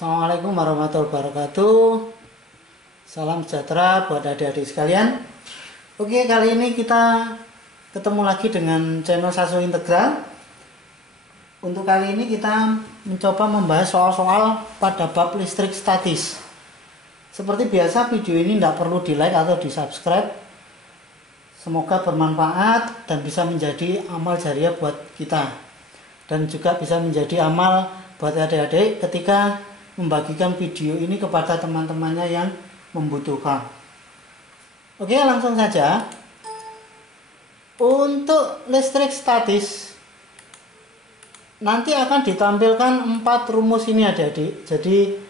Assalamualaikum warahmatullahi wabarakatuh. Salam sejahtera buat adik-adik sekalian. Oke, kali ini kita ketemu lagi dengan channel Saso Integral. Untuk kali ini kita mencoba membahas soal-soal pada bab listrik statis. Seperti biasa, video ini tidak perlu di like atau di subscribe. Semoga bermanfaat dan bisa menjadi amal jariah buat kita, dan juga bisa menjadi amal buat adik-adik ketika membagikan video ini kepada teman-temannya yang membutuhkan. Oke, langsung saja. Untuk listrik statis nanti akan ditampilkan 4 rumus ini adik-adik. Jadi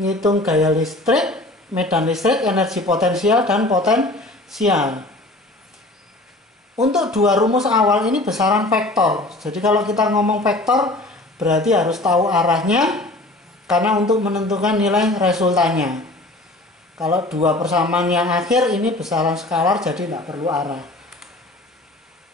ngitung gaya listrik, medan listrik, energi potensial, dan potensial. Untuk 2 rumus awal ini besaran vektor. Jadi kalau kita ngomong vektor berarti harus tahu arahnya, karena untuk menentukan nilai resultannya. Kalau 2 persamaan yang akhir ini besaran skalar, jadi tidak perlu arah.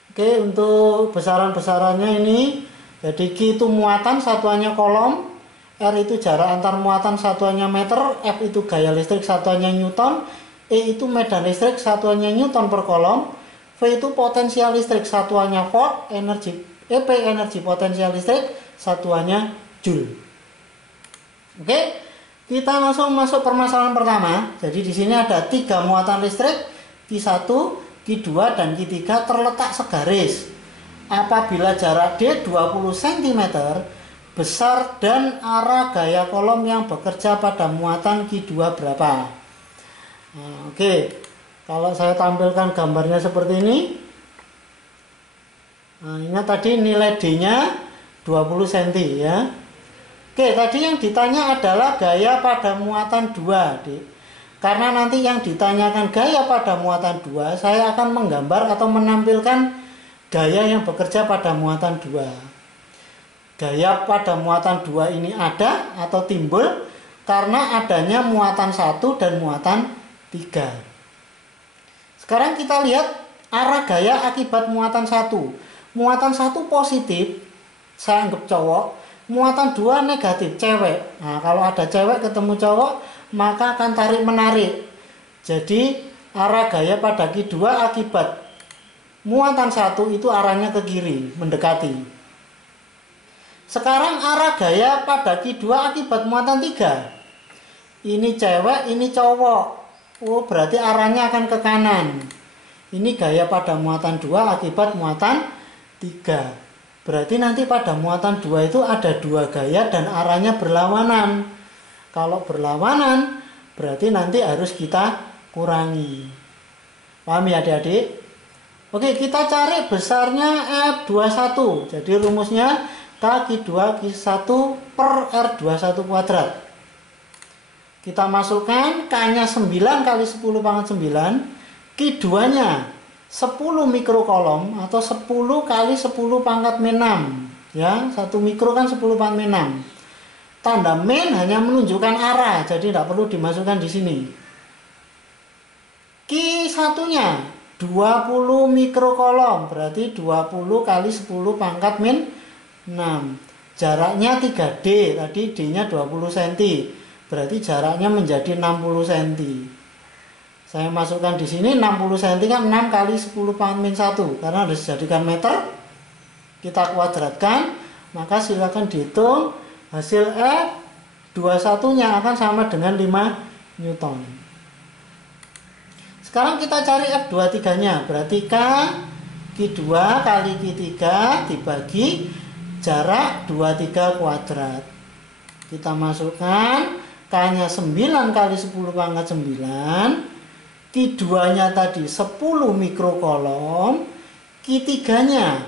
Oke, untuk besaran-besarannya ini, jadi Q itu muatan, satuannya kolom, R itu jarak antar muatan, satuannya meter, F itu gaya listrik, satuannya newton, E itu medan listrik, satuannya newton per kolom, V itu potensial listrik, satuannya volt, EP energi potensial listrik, satuannya joule. Oke, kita langsung masuk permasalahan pertama. Jadi di sini ada 3 muatan listrik, Q1, Q2, dan Q3 terletak segaris. Apabila jarak D 20 cm, besar dan arah gaya kolom yang bekerja pada muatan Q2 berapa? Nah, oke, kalau saya tampilkan gambarnya seperti ini. Nah, ingat tadi nilai D-nya 20 cm ya. Oke, tadi yang ditanya adalah gaya pada muatan 2, Dik. Karena nanti yang ditanyakan gaya pada muatan 2, saya akan menggambar atau menampilkan gaya yang bekerja pada muatan 2. Gaya pada muatan 2 ini ada atau timbul karena adanya muatan 1 dan muatan 3. Sekarang kita lihat arah gaya akibat muatan 1. Muatan 1 positif, saya anggap cowok. Muatan 2 negatif, cewek. Nah, kalau ada cewek ketemu cowok, maka akan tarik-menarik. Jadi, arah gaya pada Q2 akibat muatan 1 itu arahnya ke kiri, mendekati. Sekarang arah gaya pada Q2 akibat muatan 3. Ini cewek, ini cowok. Oh, berarti arahnya akan ke kanan. Ini gaya pada muatan 2 akibat muatan 3. Berarti nanti pada muatan 2 itu ada 2 gaya dan arahnya berlawanan. Kalau berlawanan, berarti nanti harus kita kurangi. Paham ya adik-adik? Oke, kita cari besarnya F21. Jadi rumusnya K2 Q1 per R21 kuadrat. Kita masukkan K-nya 9 kali 10 pangkat 9. Q2 nya 10 mikrokolom atau 10 kali 10 pangkat min 6 ya, 1 mikro kan 10 pangkat min 6. Tanda min hanya menunjukkan arah, jadi tidak perlu dimasukkan di sini. Q1 nya 20 mikrokolom, berarti 20 kali 10 pangkat min 6. Jaraknya 3D, tadi D nya 20 cm, berarti jaraknya menjadi 60 cm. Saya masukkan di sini 60 cm kan 6 kali 10 pangkat min 1, karena harus dijadikan meter. Kita kuadratkan, maka silakan dihitung hasil F21 nya akan sama dengan 5 Newton. Sekarang kita cari F23 nya, berarti K Q2 kali Q3 dibagi jarak 23 kuadrat. Kita masukkan K nya 9 kali 10 pangkat 9, Q2 nya tadi 10 mikrokolom, Q3 nya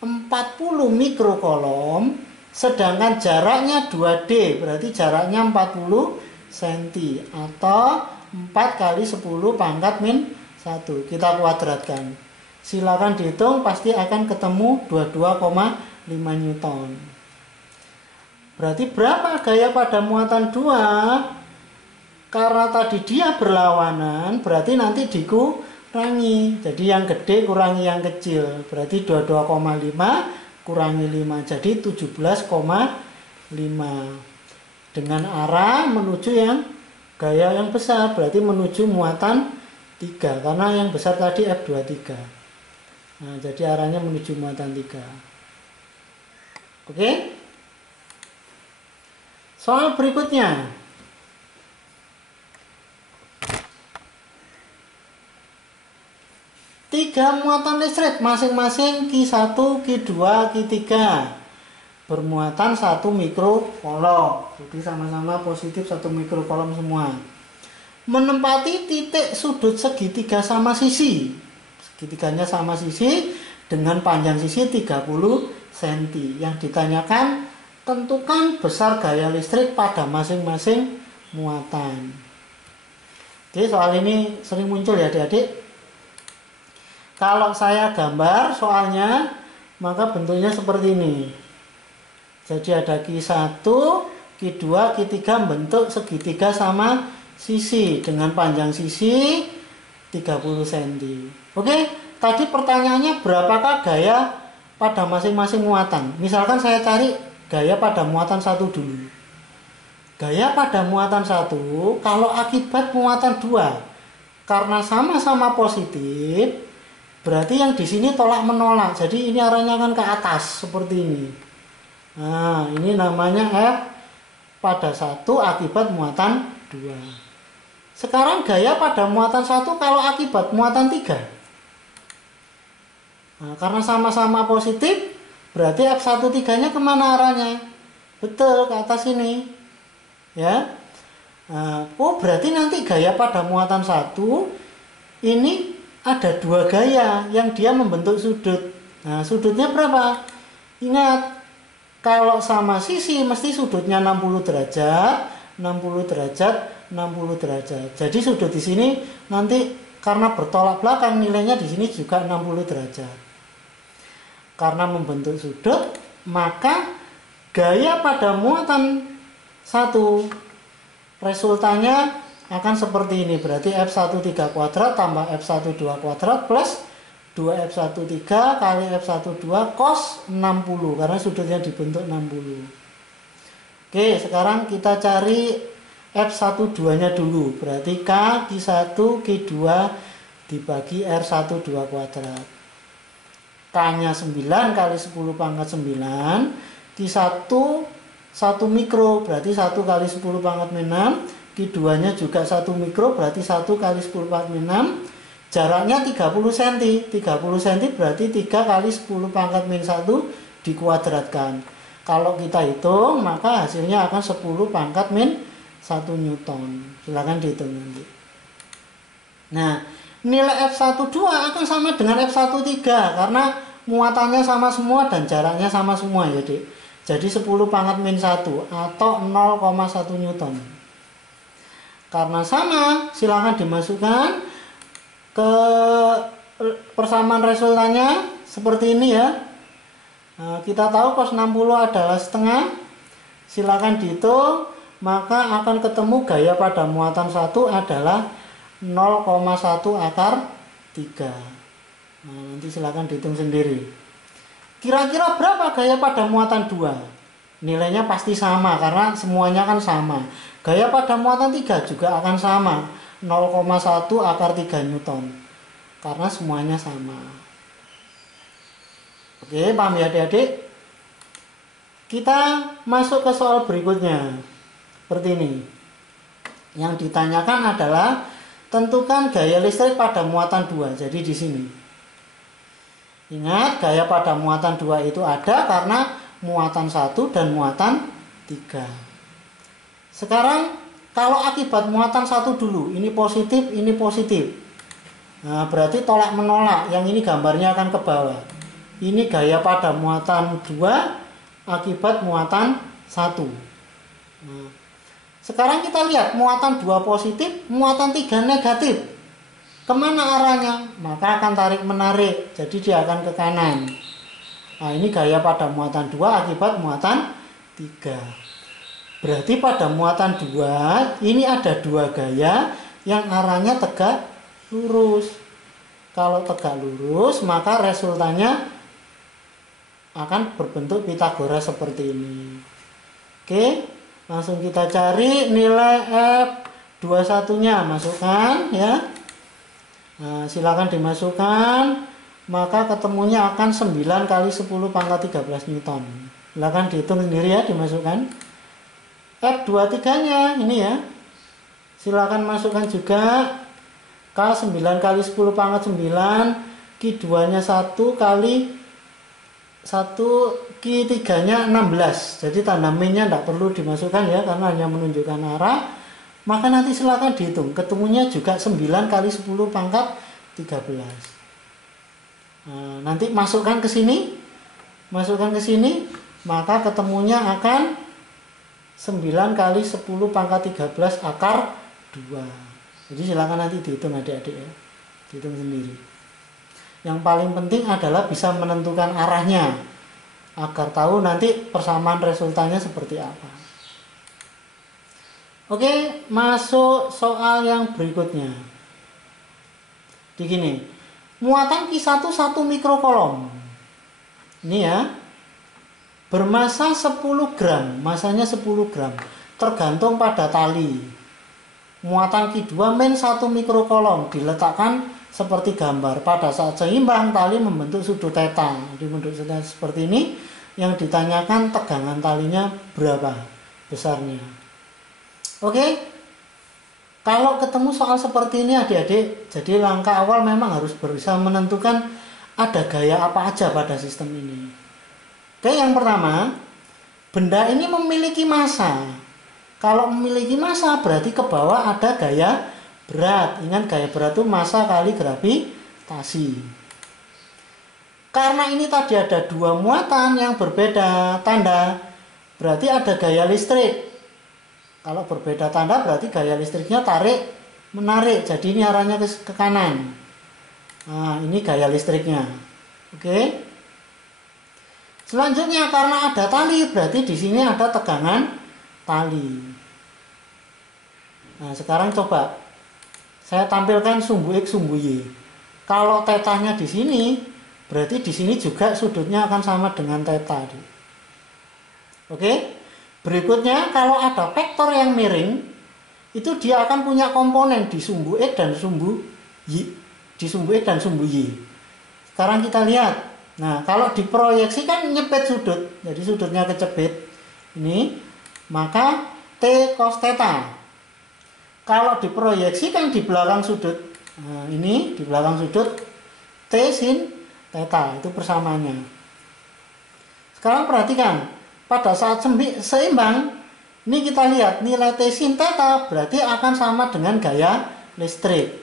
40 mikrokolom, sedangkan jaraknya 2D, berarti jaraknya 40 cm atau 4 kali 10 pangkat min 1. Kita kuadratkan. Silakan dihitung, pasti akan ketemu 22,5 Newton. Berarti berapa gaya pada muatan 2? Karena tadi dia berlawanan, berarti nanti dikurangi. Jadi yang gede kurangi yang kecil. Berarti 22,5 kurangi 5, jadi 17,5. dengan arah menuju yang gaya yang besar, berarti menuju muatan 3 karena yang besar tadi F23. Nah, jadi arahnya menuju muatan 3. Oke? Soal berikutnya. Tiga muatan listrik masing-masing Q1, Q2, Q3 bermuatan 1 mikrocoulomb. Jadi sama-sama positif 1 mikrocoulomb semua. Menempati titik sudut segitiga sama sisi. Segitiganya sama sisi dengan panjang sisi 30 cm. Yang ditanyakan, tentukan besar gaya listrik pada masing-masing muatan. Jadi soal ini sering muncul ya adik-adik. Kalau saya gambar soalnya, maka bentuknya seperti ini. Jadi ada Q1, Q2, Q3 bentuk segitiga sama sisi dengan panjang sisi 30 cm. Oke, tadi pertanyaannya berapakah gaya pada masing-masing muatan? Misalkan saya cari gaya pada muatan 1 dulu. Gaya pada muatan 1 kalau akibat muatan 2 karena sama-sama positif, berarti yang di sini tolak menolak. Jadi ini arahnya akan ke atas seperti ini. Nah, ini namanya F pada 1 akibat muatan 2. Sekarang gaya pada muatan 1 kalau akibat muatan 3. Nah, karena sama-sama positif, berarti F13-nya kemana arahnya? Betul, ke atas ini. Ya. Nah, berarti nanti gaya pada muatan 1 ini ada 2 gaya yang dia membentuk sudut. Nah, sudutnya berapa? Ingat, kalau sama sisi mesti sudutnya 60 derajat, 60 derajat, 60 derajat. Jadi sudut di sini nanti karena bertolak belakang nilainya di sini juga 60 derajat. Karena membentuk sudut, maka gaya pada muatan 1 resultannya akan seperti ini. Berarti F13 kuadrat tambah F12 kuadrat plus 2F13 kali F12 cos 60 karena sudutnya dibentuk 60. Oke, sekarang kita cari F12 nya dulu. Berarti K Q1 Q2 dibagi R12 kuadrat. K nya 9 kali 10 pangkat 9. Q1 1 mikro berarti 1 kali 10 pangkat 6. Q2 nya juga 1 mikro berarti 1 kali 10 pangkat 6. Jaraknya 30 cm. 30 cm berarti 3 kali 10 pangkat min 1 dikuadratkan. Kalau kita hitung maka hasilnya akan 10 pangkat min 1 Newton. Silahkan dihitung nanti. Nah, nilai F12 akan sama dengan F13 karena muatannya sama semua dan jaraknya sama semua ya, Dik. Jadi 10 pangkat min 1 atau 0,1 Newton. Karena sama, silakan dimasukkan ke persamaan resultannya seperti ini ya. Nah, kita tahu cos 60 adalah setengah. Silakan dihitung, maka akan ketemu gaya pada muatan 1 adalah 0,1 akar 3. Nah, nanti silakan dihitung sendiri. Kira-kira berapa gaya pada muatan 2? Nilainya pasti sama karena semuanya kan sama. Gaya pada muatan 3 juga akan sama, 0,1 akar 3 Newton. Karena semuanya sama. Oke, paham ya adik-adik? Kita masuk ke soal berikutnya. Seperti ini. Yang ditanyakan adalah tentukan gaya listrik pada muatan 2. Jadi di sini. Ingat, gaya pada muatan 2 itu ada karena muatan 1 dan muatan 3. Sekarang kalau akibat muatan 1 dulu, ini positif, ini positif. Nah, berarti tolak menolak, yang ini gambarnya akan ke bawah. Ini gaya pada muatan 2 akibat muatan 1. Nah, sekarang kita lihat muatan 2 positif, muatan 3 negatif. Kemana arahnya? Maka akan tarik menarik, jadi dia akan ke kanan. Nah, ini gaya pada muatan 2 akibat muatan 3. Berarti pada muatan 2 ini ada 2 gaya yang arahnya tegak lurus. Kalau tegak lurus maka resultannya akan berbentuk Pitagoras seperti ini. Oke. Langsung kita cari nilai F21-nya, masukkan ya. Nah, silakan dimasukkan, maka ketemunya akan 9 kali 10 pangkat 13 Newton. Silakan dihitung sendiri ya, dimasukkan. F23-nya ini ya. Silakan masukkan juga. K 9 kali 10 pangkat 9, Q2-nya 1 kali 1, Q3-nya 16. Jadi tanda minnya tidak perlu dimasukkan ya, karena hanya menunjukkan arah. Maka nanti silakan dihitung, ketemunya juga 9 kali 10 pangkat 13. Nah, nanti masukkan ke sini, maka ketemunya akan 9 kali 10 pangkat 13 akar 2. Jadi silakan nanti dihitung adik-adik ya, dihitung sendiri. Yang paling penting adalah bisa menentukan arahnya, agar tahu nanti persamaan resultannya seperti apa. Oke, masuk soal yang berikutnya. Begini, muatan Q1 1 mikrokolom. Ini ya, bermasa 10 gram, masanya 10 gram, tergantung pada tali. Muatan Q2 min 1 mikrokolom, diletakkan seperti gambar. Pada saat seimbang, tali membentuk sudut theta. Dibentuk seperti ini, yang ditanyakan tegangan talinya berapa besarnya. Oke, kalau ketemu soal seperti ini adik-adik, jadi langkah awal memang harus bisa menentukan ada gaya apa aja pada sistem ini. Oke, yang pertama, benda ini memiliki massa. Kalau memiliki massa berarti ke bawah ada gaya berat. Ingat, gaya berat itu massa kali gravitasi. Karena ini tadi ada dua muatan yang berbeda tanda, berarti ada gaya listrik. Kalau berbeda tanda berarti gaya listriknya tarik menarik, jadi ini arahnya ke kanan. Nah, ini gaya listriknya. Oke. Selanjutnya, karena ada tali berarti di sini ada tegangan tali. Nah, sekarang coba saya tampilkan sumbu X, sumbu Y. Kalau tetanya di sini, berarti di sini juga sudutnya akan sama dengan theta. Oke. Berikutnya, kalau ada vektor yang miring, itu dia akan punya komponen di sumbu X dan sumbu Y. Di sumbu X dan sumbu Y. Sekarang kita lihat. Nah, kalau diproyeksi kan nyepit sudut, jadi sudutnya kecepit. Ini, maka T cos theta. Kalau diproyeksi kan di belakang sudut. Nah, ini di belakang sudut T sin theta, itu persamaannya. Sekarang perhatikan. Pada saat seimbang, ini kita lihat nilai T sin theta berarti akan sama dengan gaya listrik.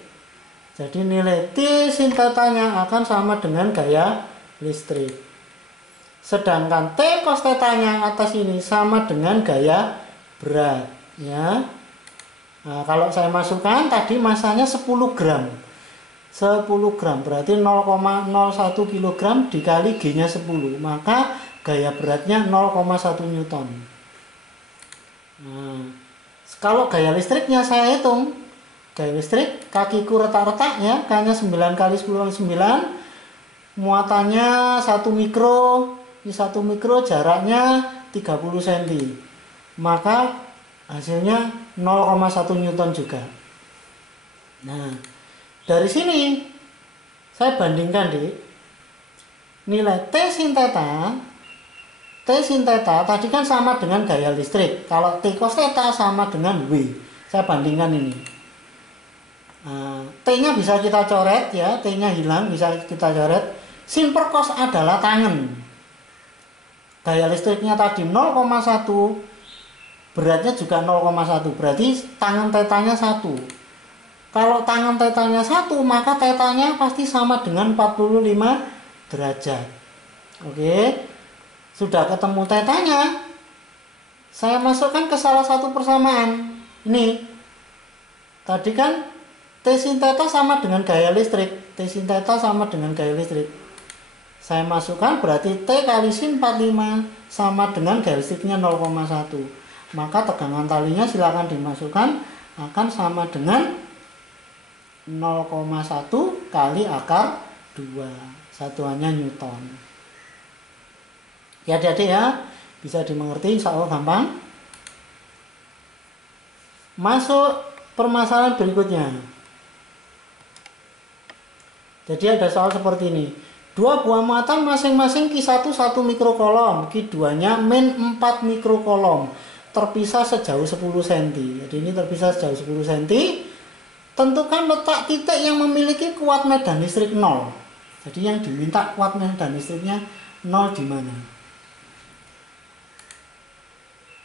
Jadi nilai T sin theta-nya akan sama dengan gaya listrik. Sedangkan T cos theta-nya atas ini sama dengan gaya berat. Ya. Nah, kalau saya masukkan tadi masanya 10 gram. 10 gram berarti 0,01 kg dikali G-nya 10. Maka gaya beratnya 0,1 Newton. Nah, kalau gaya listriknya saya hitung, gaya listrik kakiku retak-retak ya, K-nya 9 kali 10 kali 9, muatannya 1 mikro, ini 1 mikro, jaraknya 30 cm. Maka hasilnya 0,1 Newton juga. Nah, dari sini saya bandingkan nilai T sin theta. T sin theta tadi kan sama dengan gaya listrik. Kalau T cos theta sama dengan W. Saya bandingkan ini. Nah, T-nya bisa kita coret ya, T-nya hilang, bisa kita coret. Sin per cos adalah tangen. Gaya listriknya tadi 0,1, beratnya juga 0,1. Berarti tangen tetanya 1. Kalau tangen tetanya 1, maka tetanya pasti sama dengan 45 derajat. Oke. Sudah ketemu tetanya, saya masukkan ke salah satu persamaan. Ini tadi kan T sin theta sama dengan gaya listrik. T sin theta sama dengan gaya listrik. Saya masukkan berarti T kali sin 45 sama dengan gaya listriknya 0,1. Maka tegangan talinya silakan dimasukkan, akan sama dengan 0,1 kali akar 2. Satuannya Newton. Ya adik-adik ya, bisa dimengerti, insya Allah gampang. Masuk permasalahan berikutnya. Jadi ada soal seperti ini. Dua buah muatan masing-masing Q1 1 mikrokolom, Q2-nya min 4 mikrokolom, terpisah sejauh 10 cm. Jadi ini terpisah sejauh 10 cm. Tentukan letak titik yang memiliki kuat medan listrik 0. Jadi yang diminta kuat medan listriknya 0 di mana?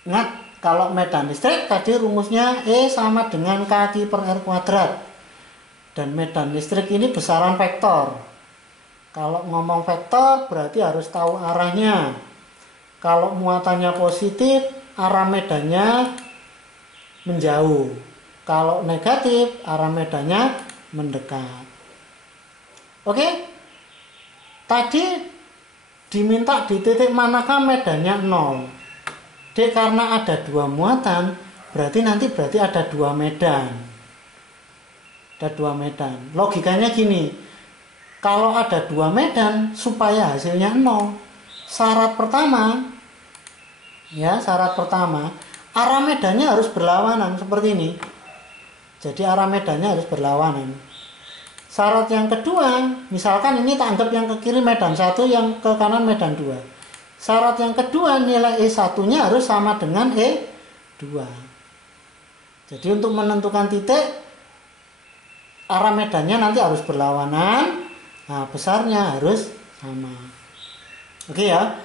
Ingat, kalau medan listrik tadi rumusnya E sama dengan kaki per R kuadrat. Dan medan listrik ini besaran vektor. Kalau ngomong vektor berarti harus tahu arahnya. Kalau muatannya positif, arah medannya menjauh. Kalau negatif, arah medannya mendekat. Oke? Tadi diminta di titik manakah medannya 0. Dek, karena ada dua muatan, berarti ada dua medan. Ada dua medan. Logikanya gini, kalau ada dua medan supaya hasilnya 0, syarat pertama, arah medannya harus berlawanan seperti ini. Jadi arah medannya harus berlawanan. Syarat yang kedua, misalkan ini tak anggap yang ke kiri medan 1, yang ke kanan medan 2. Syarat yang kedua, nilai E1-nya harus sama dengan E2. Jadi untuk menentukan titik, arah medannya nanti harus berlawanan. Nah, besarnya harus sama. Oke ya.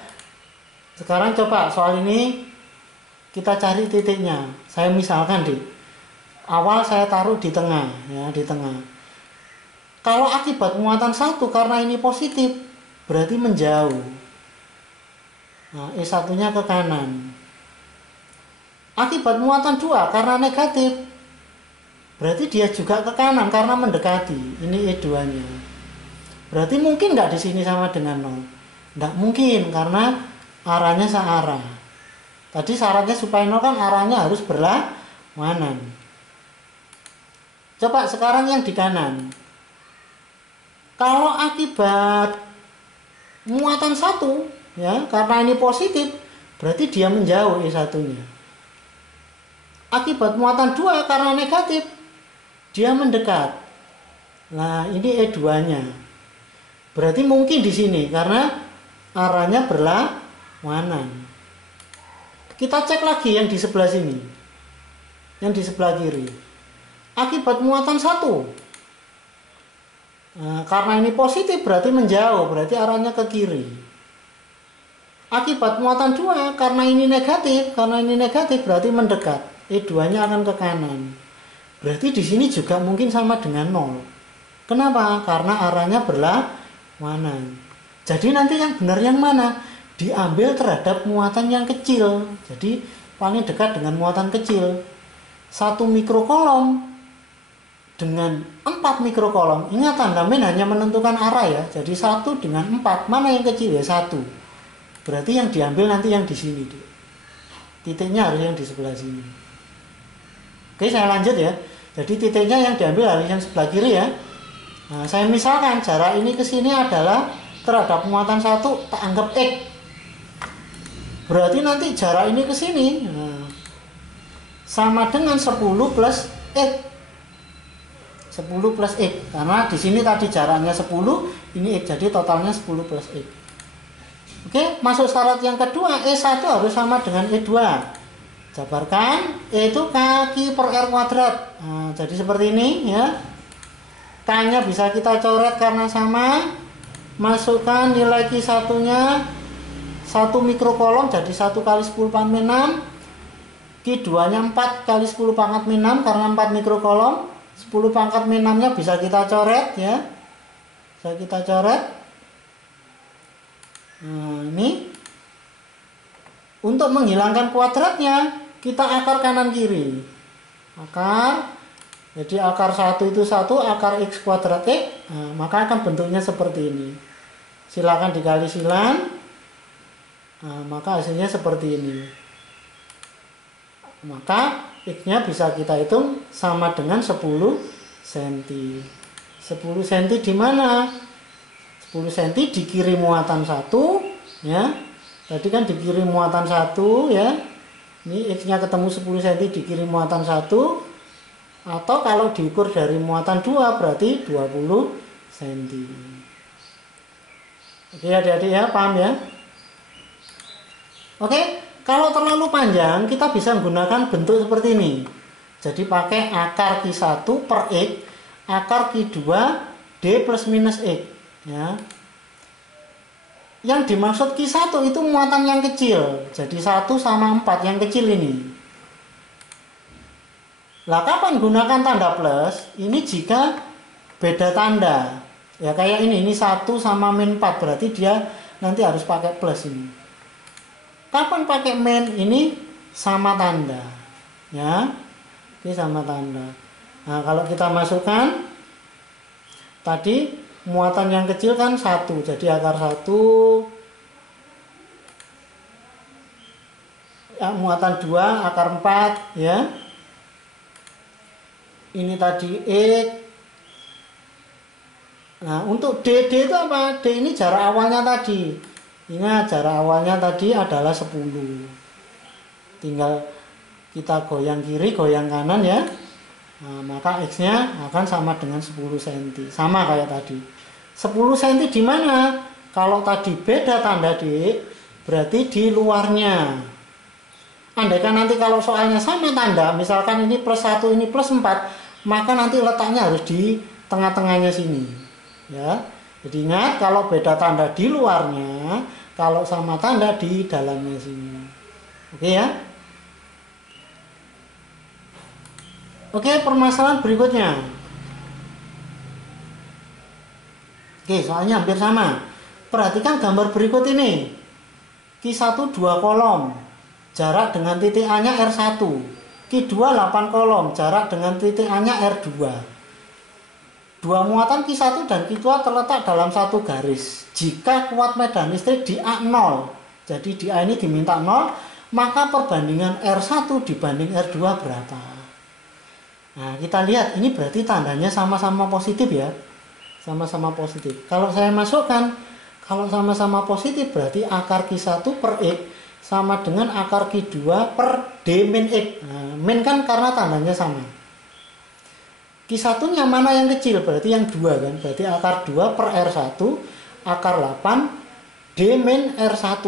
Sekarang coba soal ini kita cari titiknya. Saya misalkan di awal saya taruh di tengah, ya, di tengah. Kalau akibat muatan 1 karena ini positif, berarti menjauh. Nah, E1-nya ke kanan. Akibat muatan 2 karena negatif, berarti dia juga ke kanan karena mendekati. Ini E2-nya. Berarti mungkin nggak di sini sama dengan 0? Nggak mungkin, karena arahnya searah. Tadi syaratnya supaya 0 kan arahnya harus berlawanan. Coba sekarang yang di kanan. Kalau akibat muatan 1, ya, karena ini positif, berarti dia menjauh E1-nya. Akibat muatan 2 karena negatif, dia mendekat. Nah, ini E2-nya. Berarti mungkin di sini karena arahnya berlawanan. Kita cek lagi yang di sebelah sini. Yang di sebelah kiri. Akibat muatan 1. Nah, karena ini positif berarti menjauh, berarti arahnya ke kiri. Akibat muatan 2 karena ini negatif berarti mendekat. E2-nya akan ke kanan. Berarti di sini juga mungkin sama dengan 0. Kenapa? Karena arahnya berlawanan. Jadi nanti yang benar yang mana? Diambil terhadap muatan yang kecil. Jadi paling dekat dengan muatan kecil. 1 mikrokolom dengan 4 mikrokolom. Ingat, tanda min hanya menentukan arah ya. Jadi 1 dengan 4, mana yang kecil ya? 1. Berarti yang diambil nanti yang di sini. Titiknya harus yang di sebelah sini. Oke, saya lanjut ya. Jadi titiknya yang diambil harus yang sebelah kiri ya. Nah, saya misalkan jarak ini ke sini adalah terhadap muatan 1 tak anggap X. Berarti nanti jarak ini ke sini sama dengan 10 plus X. 10 plus X. Karena di sini tadi jaraknya 10, ini X, jadi totalnya 10 plus X. Oke, masuk syarat yang kedua, E1 harus sama dengan E2. Jabarkan, E itu kaki per R kuadrat. Nah, jadi seperti ini ya. K-nya bisa kita coret karena sama. Masukkan nilai Q1-nya 1 mikrokolom, jadi 1 kali 10 pangkat 6. Q2-nya 4 kali 10 pangkat 6 karena 4 mikrokolom. 10 pangkat 6-nya bisa kita coret ya. Bisa kita coret. Nah, ini untuk menghilangkan kuadratnya kita akar kanan kiri. Akar, jadi akar 1 itu 1, akar X kuadrat X. Nah, maka akan bentuknya seperti ini. Silakan dikali silang. Nah, maka hasilnya seperti ini. Maka X-nya bisa kita hitung sama dengan 10 cm. 10 cm di mana? 10 cm di kiri muatan 1 ya. Tadi kan di kiri muatan 1 ya. Ini X-nya ketemu 10 cm dikirim muatan 1, atau kalau diukur dari muatan 2 berarti 20 cm. Oke adik-adik ya, paham ya? Oke, kalau terlalu panjang kita bisa menggunakan bentuk seperti ini. Jadi pakai akar Q1 per X, akar Q2 D plus minus X ya. Yang dimaksud Q1 itu muatan yang kecil. Jadi 1 sama 4 yang kecil ini. Lah kapan gunakan tanda plus? Ini jika beda tanda. Ya kayak ini 1 sama min 4 berarti dia nanti harus pakai plus ini. Kapan pakai min? Ini sama tanda. Ya. Ini sama tanda. Nah, kalau kita masukkan tadi muatan yang kecil kan 1. Jadi akar 1 ya, muatan 2 akar 4 ya. Ini tadi X. Nah, untuk D itu apa? D ini jarak awalnya tadi. Ingat, jarak awalnya tadi adalah 10. Tinggal kita goyang kiri, goyang kanan ya. Nah, maka X-nya akan sama dengan 10 cm. Sama kayak tadi. 10 cm di mana? Kalau tadi beda tanda D, berarti di luarnya. Andaikan nanti kalau soalnya sama tanda, misalkan ini plus 1, ini plus 4, maka nanti letaknya harus di tengah-tengahnya sini. Ya, jadi ingat kalau beda tanda di luarnya, kalau sama tanda di dalamnya sini. Oke ya. Oke, permasalahan berikutnya. Oke, soalnya hampir sama. Perhatikan gambar berikut ini. Q1 2 kolom, jarak dengan titik A-nya R1. Q2 8 kolom, jarak dengan titik A-nya R2. Dua muatan Q1 dan Q2 terletak dalam satu garis. Jika kuat medan listrik di A 0, jadi di A ini diminta 0, maka perbandingan R1 dibanding R2 berapa? Nah, kita lihat ini berarti tandanya sama-sama positif ya. Sama-sama positif. Kalau saya masukkan, kalau sama-sama positif berarti akar Q1 per X sama dengan akar Q2 per D min X. Nah, min kan karena tandanya sama. Q1 nya mana yang kecil? Berarti yang 2 kan. Berarti akar 2 per R1 akar 8 D min R1.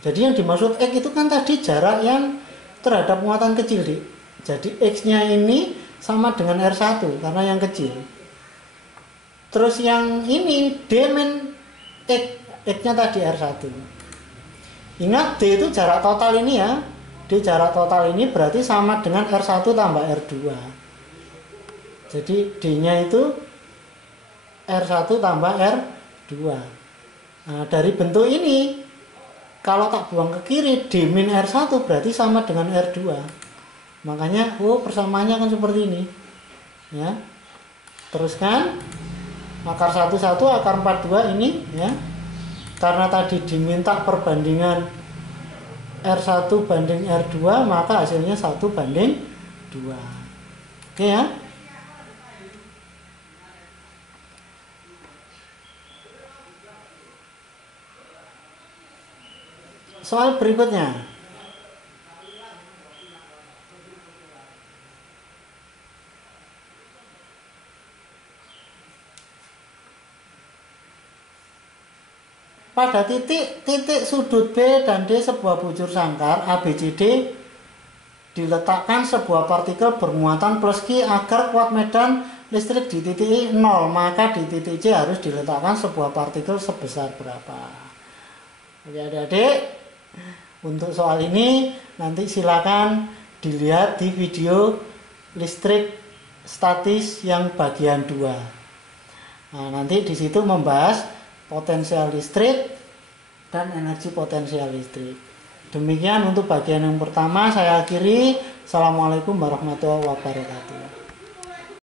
Jadi yang dimaksud X itu kan tadi jarak yang terhadap muatan kecil, Dik. Jadi X nya ini sama dengan R1 karena yang kecil. Terus yang ini D min X, X nya tadi R1. Ingat D itu jarak total ini ya. D jarak total ini berarti sama dengan R1 tambah R2. Jadi D-nya itu R1 tambah R2. Nah, dari bentuk ini, kalau tak buang ke kiri, D min R1 berarti sama dengan R2. Makanya, persamaannya kan seperti ini. Ya. Teruskan, akar 1, 1, akar 42 ini. Ya. Karena tadi diminta perbandingan R1 banding R2, maka hasilnya 1 banding 2. Oke ya. Soal berikutnya. Pada titik sudut B dan D sebuah bujur sangkar ABCD diletakkan sebuah partikel bermuatan plus Q agar kuat medan listrik di titik I 0, maka di titik C harus diletakkan sebuah partikel sebesar berapa? Oke adik-adik, untuk soal ini nanti silakan dilihat di video listrik statis yang bagian 2. Nah, nanti di situ membahas potensial listrik dan energi potensial listrik. Demikian untuk bagian yang pertama, saya akhiri. Assalamualaikum warahmatullahi wabarakatuh.